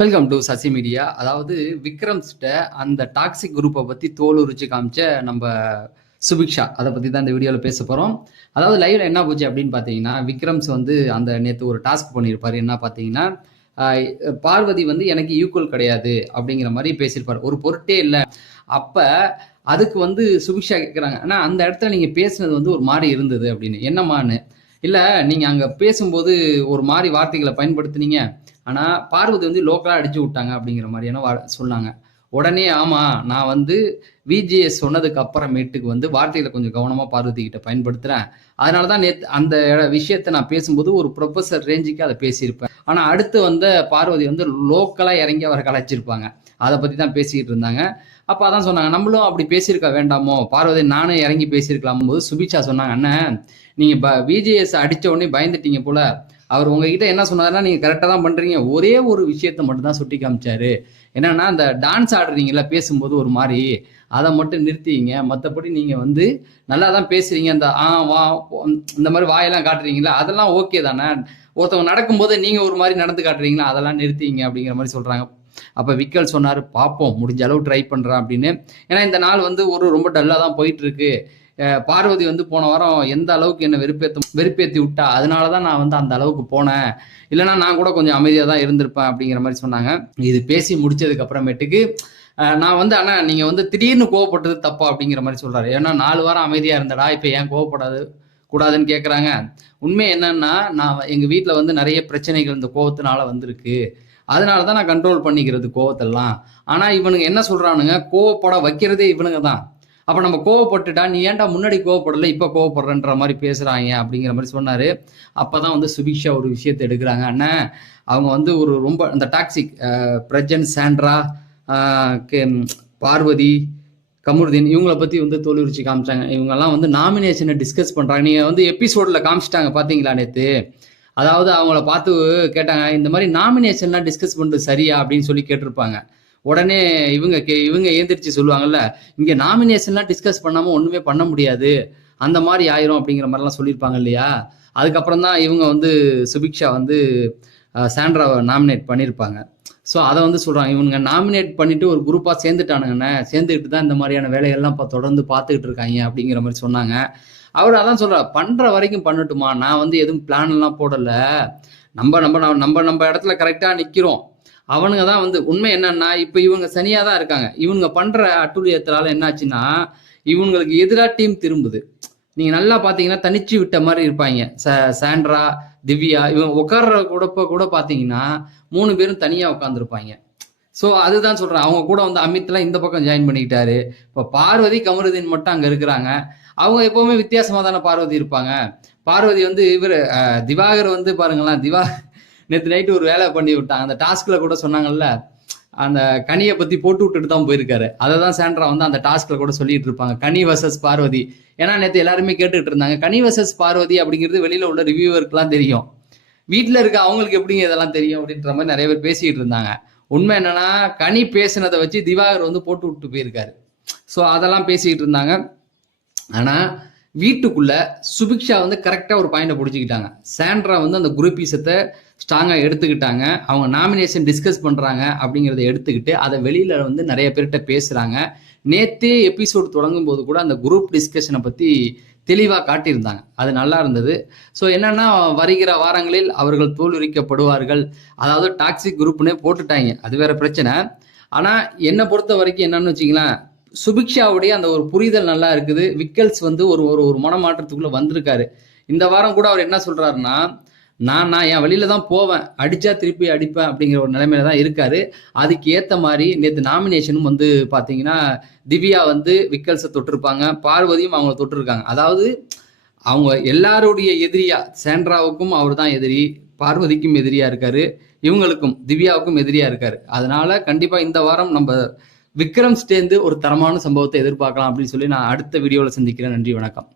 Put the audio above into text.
Welcome to Sasi media அதாவது விக்ரம்ஸ்கிட்ட அந்த toxic குரூப்பை பற்றி தோல் உரிச்சு காமிச்ச நம்ம சுபிக்ஷா அதை பற்றி தான் இந்த வீடியோவில் பேச போகிறோம் அதாவது லைவ்ல என்ன போச்சு அப்படின்னு பார்த்தீங்கன்னா விக்ரம்ஸ் வந்து அந்த நேற்று ஒரு டாஸ்க் பண்ணியிருப்பாரு என்ன பார்த்தீங்கன்னா பார்வதி வந்து எனக்கு ஈக்குவல் கிடையாது அப்படிங்கிற மாதிரி பேசியிருப்பார் ஒரு பொருட்டே இல்லை. அப்போ அதுக்கு வந்து சுபிக்ஷா கேட்குறாங்க ஆனால் அந்த இடத்துல நீங்கள் பேசுனது வந்து ஒரு மாதிரி இருந்தது அப்படின்னு. என்னம்மான்னு? இல்லை நீங்கள் அங்கே பேசும்போது ஒரு மாதிரி வார்த்தைகளை பயன்படுத்துனீங்க. ஆனால் பார்வதி வந்து லோக்கலாக அடிச்சு விட்டாங்க அப்படிங்கிற மாதிரியான வா சொன்னாங்க. உடனே ஆமாம் நான் வந்து விஜிஎஸ் சொன்னதுக்கு அப்புறமேட்டுக்கு வந்து வார்த்தைகளை கொஞ்சம் கவனமாக பார்வதி கிட்ட பயன்படுத்துகிறேன் அதனால தான் நேற்று அந்த விஷயத்தை நான் பேசும்போது ஒரு ப்ரொஃபஸர் ரேஞ்சுக்கு அதை பேசியிருப்பேன். ஆனால் அடுத்து வந்த பார்வதி வந்து லோக்கலாக இறங்கி அவரை கலைச்சிருப்பாங்க அதை பற்றி தான் பேசிக்கிட்டு இருந்தாங்க. அப்போ அதான் சொன்னாங்க நம்மளும் அப்படி பேசியிருக்க வேண்டாமோ? பார்வதி நானும் இறங்கி பேசியிருக்கலாம் போது சுபிச்சா சொன்னாங்க அண்ணன் நீங்கள் ப விஜிஎஸ் அடித்த உடனே பயந்துட்டீங்க போல. அவர் உங்ககிட்ட என்ன சொன்னாருன்னா நீங்கள் கரெக்டாக தான் பண்ணுறீங்க ஒரே ஒரு விஷயத்தை மட்டும் தான் சுட்டி காமிச்சாரு. என்னன்னா அந்த டான்ஸ் ஆடுறீங்களா பேசும்போது ஒரு மாதிரி அதை மட்டும் நிறுத்திங்க. மற்றபடி நீங்கள் வந்து நல்லா தான் பேசுறீங்க. அந்த ஆ வா இந்த மாதிரி வாயெல்லாம் காட்டுறீங்களா அதெல்லாம் ஓகே தானே. ஒருத்தவங்க நடக்கும்போது நீங்கள் ஒரு மாதிரி நடந்து காட்டுறீங்களா? அதெல்லாம் நிறுத்திங்க அப்படிங்கிற மாதிரி சொல்கிறாங்க அப்போ விக்கல் சொன்னார் பார்ப்போம் முடிஞ்ச அளவு ட்ரை பண்ணுறேன் அப்படின்னு. ஏன்னா இந்த நாள் வந்து ஒரு ரொம்ப டல்லாக தான் போயிட்டு இருக்கு. பார்வதி வந்து போன வாரம் எந்த அளவுக்கு என்ன வெறுப்பேற்ற வெறுப்பேற்றி விட்டா? அதனால தான் நான் வந்து அந்த அளவுக்கு போனேன். இல்லைன்னா நான் கூட கொஞ்சம் அமைதியாக தான் இருந்திருப்பேன் அப்படிங்கிற மாதிரி சொன்னாங்க. இது பேசி முடிச்சதுக்கு அப்புறமேட்டுக்கு நான் வந்து அண்ணா நீங்கள் வந்து திடீர்னு கோவப்பட்டது தப்பா அப்படிங்கிற மாதிரி சொல்கிறாரு ஏன்னா நாலு வாரம் அமைதியாக இருந்தடா இப்போ ஏன் கோவப்படாது கூடாதுன்னு கேட்குறாங்க உண்மை என்னன்னா நான் எங்கள் வீட்டில் வந்து நிறைய பிரச்சனைகள் இந்த கோவத்தினால வந்திருக்கு. அதனால தான் நான் கண்ட்ரோல் பண்ணிக்கிறது கோவத்தெல்லாம். ஆனால் இவனுங்க என்ன சொல்கிறானுங்க கோவப்பட வைக்கிறதே இவனுங்க தான். அப்போ நம்ம கோவப்பட்டுட்டா நீ ஏன்டா முன்னாடி கோவப்படல இப்போ கோவப்படுறன்ற மாதிரி பேசுகிறாங்க அப்படிங்கிற மாதிரி சொன்னார். அப்போ தான் வந்து சுபிக்ஷா ஒரு விஷயத்தை எடுக்கிறாங்க. அண்ணன் அவங்க வந்து ஒரு ரொம்ப அந்த toxic Prajan Sandra K- Parvati Kamaruddin இவங்கள பற்றி வந்து தொழிற்சி காமிச்சாங்க. இவங்கெல்லாம் வந்து நாமினேஷனை டிஸ்கஸ் பண்ணுறாங்க நீங்கள் வந்து எபிசோடில் காமிச்சிட்டாங்க பார்த்தீங்களா நேற்று அதாவது அவங்கள பார்த்து கேட்டாங்க இந்த மாதிரி நாமினேஷன்லாம் டிஸ்கஸ் பண்ணுறது சரியா? அப்படின்னு சொல்லி கேட்டிருப்பாங்க. உடனே இவங்க கே இவங்க ஏந்திரிச்சு சொல்லுவாங்கல்ல இங்கே நாமினேஷன்லாம் டிஸ்கஸ் பண்ணாமல் ஒன்றுமே பண்ண முடியாது. அந்த மாதிரி ஆயிரும் அப்படிங்கிற மாதிரிலாம் சொல்லியிருப்பாங்க இல்லையா? அதுக்கப்புறம் தான் இவங்க வந்து சுபிக்ஷா வந்து சாண்ட்ராவை நாமினேட் பண்ணியிருப்பாங்க. ஸோ அதை வந்து சொல்கிறாங்க இவனுங்க நாமினேட் பண்ணிட்டு ஒரு குரூப்பாக சேர்ந்துட்டானுங்கண்ணே. சேர்ந்துக்கிட்டு தான் இந்த மாதிரியான வேலைகள்லாம் இப்போ தொடர்ந்து பார்த்துக்கிட்டு இருக்காங்க அப்படிங்கிற மாதிரி சொன்னாங்க. அவர் அதான் சொல்கிறார் பண்ணுற வரைக்கும் பண்ணட்டுமா? நான் வந்து எதுவும் பிளான் எல்லாம் போடலை. நம்ம நம்ம நம்ம நம்ம இடத்துல கரெக்டாக நிற்கிறோம் அவனுங்க தான் வந்து உண்மை என்னன்னா இப்போ இவங்க சனியாக தான் இருக்காங்க. இவனுங்க பண்ணுற அட்டுழியத்தினால என்னாச்சுன்னா இவங்களுக்கு எதிராக டீம் திரும்புது. நீங்கள் நல்லா பார்த்தீங்கன்னா தனிச்சு விட்ட மாதிரி இருப்பாங்க. ச சாண்ட்ரா திவ்யா இவங்க உட்கார்ற கூடப்ப கூட பார்த்தீங்கன்னா மூணு பேரும் தனியாக உட்காந்துருப்பாங்க ஸோ அதுதான் சொல்கிறேன் அவங்க கூட வந்து அமித்லாம் இந்த பக்கம் ஜாயின் பண்ணிக்கிட்டாரு. இப்போ பார்வதி கமருதீன் மட்டும் அங்கே இருக்கிறாங்க. அவங்க எப்போவுமே வித்தியாசமாக தானே பார்வதி இருப்பாங்க. பார்வதி வந்து இவர் திவாகர் வந்து பாருங்களேன் திவா நேற்று நைட்டு ஒரு வேலை பண்ணி விட்டாங்க அந்த டாஸ்கில் கூட சொன்னாங்கல்ல அந்த கனியை பற்றி போட்டு விட்டுட்டு தான் போயிருக்காரு. அதை தான் சாண்ட்ரா வந்து அந்த டாஸ்கில் கூட சொல்லிட்டு இருப்பாங்க. கனி வர்சஸ் பார்வதி. ஏன்னா நேற்று எல்லாருமே கேட்டுட்டு இருந்தாங்க. கனி வர்சஸ் பார்வதி அப்படிங்கிறது வெளியில் உள்ள ரிவ்யூவருக்குலாம் தெரியும். வீட்டில் இருக்க அவங்களுக்கு எப்படிங்க இதெல்லாம் தெரியும் அப்படின்ற மாதிரி நிறைய பேர் பேசிக்கிட்டு இருந்தாங்க. உண்மை என்னன்னா கனி பேசினதை வச்சு திவாகர் வந்து போட்டு விட்டு போயிருக்காரு. ஸோ அதெல்லாம் பேசிக்கிட்டு இருந்தாங்க. ஆனால் வீட்டுக்குள்ள சுபிக்ஷா வந்து கரெக்டாக ஒரு பாயிண்டை பிடிச்சிக்கிட்டாங்க. சாண்ட்ரா வந்து அந்த குரூப்பீசத்தை ஸ்ட்ராங்காக எடுத்துக்கிட்டாங்க. அவங்க நாமினேஷன் டிஸ்கஸ் பண்ணுறாங்க அப்படிங்கிறத எடுத்துக்கிட்டு அதை வெளியில் வந்து நிறைய பேர்கிட்ட பேசுகிறாங்க நேற்றே எபிசோட் தொடங்கும் போது கூட அந்த குரூப் டிஸ்கஷனை பற்றி தெளிவாக காட்டியிருந்தாங்க. அது நல்லா இருந்தது. ஸோ என்னன்னா வருகிற வாரங்களில் அவர்கள் தோல்விக்கப்படுவார்கள் அதாவது டாக்ஸிக் குரூப்னே போட்டுட்டாங்க. அது வேற பிரச்சனை. ஆனால் என்னை பொறுத்த வரைக்கும் என்னன்னு வச்சிங்களேன் சுபிக்ஷாவுடைய அந்த ஒரு புரிதல் நல்லா இருக்குது. விக்கல்ஸ் வந்து ஒரு ஒரு ஒரு மனமாற்றத்துக்குள்ளே வந்திருக்காரு. இந்த வாரம் கூட அவர் என்ன சொல்கிறாருன்னா நான் நான் என் வழியில தான் போவேன். அடிச்சா திருப்பி அடிப்பேன் அப்படிங்கிற ஒரு நிலைமையில தான் இருக்காரு. அதுக்கு ஏத்த மாதிரி நேற்று நாமினேஷனும் வந்து பாத்தீங்கன்னா திவ்யா வந்து விக்கல்ஸை தொட்டிருப்பாங்க பார்வதியும் அவங்கள தொட்டிருக்காங்க. அதாவது அவங்க எல்லாருடைய எதிரியா சேண்ட்ராவுக்கும் அவர் தான் எதிரி பார்வதிக்கும் எதிரியா இருக்காரு இவங்களுக்கும் திவ்யாவுக்கும் எதிரியா இருக்காரு. அதனால கண்டிப்பா இந்த வாரம் நம்ம விக்ரம் ஸ்டேந்து ஒரு தரமான சம்பவத்தை எதிர்பார்க்கலாம் அப்படின்னு சொல்லி நான் அடுத்த வீடியோவில் சந்திக்கிறேன். நன்றி வணக்கம்.